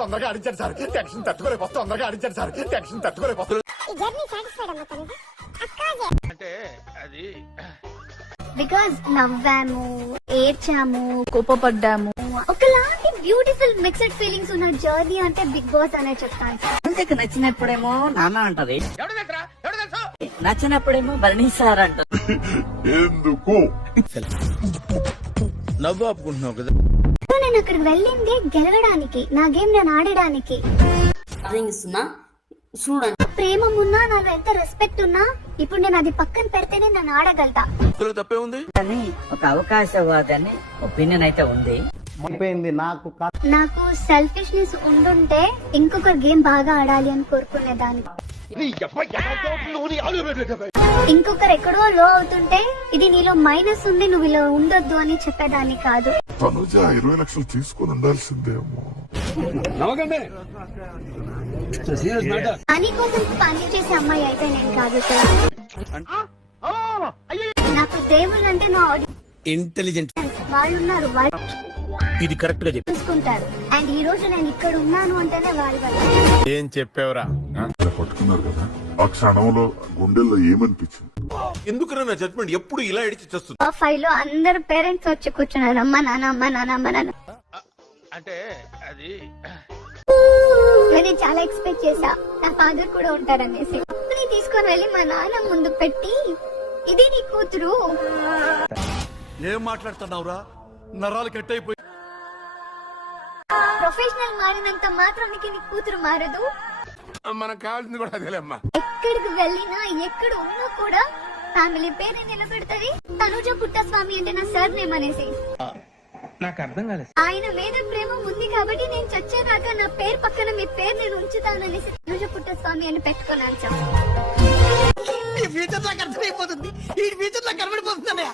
తొందరగా ఆడించాడు sir. Tension తట్టుకోలేకపోతే తొందరగా ఆడించాడు sir. Tension తట్టుకోలేకపోతే అంటే అది బికాజ్ నవ్వాము, ఏడ్చాము, కోపపడ్డాము, ఒకలాంటి బ్యూటిఫుల్ మిక్స్డ్ ఫీలింగ్స్ ఉన్న జర్నీ అంటే బిగ్ బాస్ అనే చెప్తాను. నీకు నచ్చినప్పుడేమో నాన్న అంటది, నచ్చినప్పుడేమో భరణి సార్ అంటది. ఎందుకు నవ్వు ఆపుకుంటున్నావు కదా. నేను అక్కడికి వెళ్ళింది గెలవడానికి, నా గేమ్ నేను ఆడడానికి. చూడండి, ప్రేమ ఉన్నా, నాకు ఎంత రెస్పెక్ట్ ఉన్నా, ఇప్పుడు నేను అది పక్కన పెడితేనే నేను ఆడగలుగుతా. తప్పే ఉంది కానీ ఒక అవకాశవాదని ఒపీనియన్ అయితే ఉంది. నాకు సెల్ఫిష్నెస్ ఉండుంటే ఇంకొక గేమ్ బాగా ఆడాలి అని కోరుకునేదాన్ని. ఇంకొకరు ఎక్కడో లో అవుతుంటే ఇది నీలో మైనస్ ఉంది, నువ్వు ఇలా ఉండొద్దు అని చెప్పేదాన్ని కాదు. తనుజ 20 లక్షలు తీసుకుని ఉండాల్సిందేమో. పని కోసం పని చేసే అమ్మాయి అయితే నేను కాదు సార్. నాకు దేవుళ్ళు అంటే నా ఇంటెలిజెంట్ వాళ్ళు ఉన్నారు, వాళ్ళు ఇది కరెక్ట్ గా చెప్పి చూసుకుంటారు. అండ్ ఈ రోజు నేను ఇక్కడ ఉన్నాను అంటేనే వాళ్ళ వల్ల. ఏం చెప్పావురా? పట్టుకున్నారు కదా, ఆ క్షణంలో గుండెల్లో ఏమనిపించింది? ఎందుకురా నా జడ్జ్మెంట్ ఎప్పుడు ఇలా ఎడిచి చేస్తుంది? ఆ ఫైవ్ లో అందరు పేరెంట్స్ వచ్చి కూర్చున్నారు, అమ్మ నాన్న, అమ్మ నాన్న, అమ్మ నాన్న. అంటే అది నేను చాలా ఎక్స్పెక్ట్ చేసా నా ఫాదర్ కూడా ఉంటారనేసి. తీసుకొని వెళ్ళి మా నాన్న ముందు పెట్టి, ఇది నీ కూతురు. ఏం మాట్లాడుతున్నావురా? నరాలు కట్ అయిపోయి. ప్రొఫెషనల్ మారినంత మాత్రానికి నీ కూతురు మారదు. మనకు కావాల్సింది కూడా అదేలేమ్మా. ఎక్కడికి వెళ్ళినా, ఎక్కడ ఉన్నా కూడా ఫ్యామిలీ పేరు నిలబెడతది. తనుజ పుట్టస్వామి అంటే నా సర్ నేమ్ అనేసి. నాకు అర్థం కాలేదు. ఆయన మీద ప్రేమ ఉంది కాబట్టి నేను చచ్చేదాకా నా పేరు పక్కన మీ పేరు నేను ఉంచుతాననేసి తనుజ పుట్టస్వామి అని పెట్టుకున్నాను. ఈ ఫ్యూచర్ నాకు అర్థమైపోతుంది, ఈ ఫ్యూచర్ నాకు కనబడిపోతుందన్నయ్య.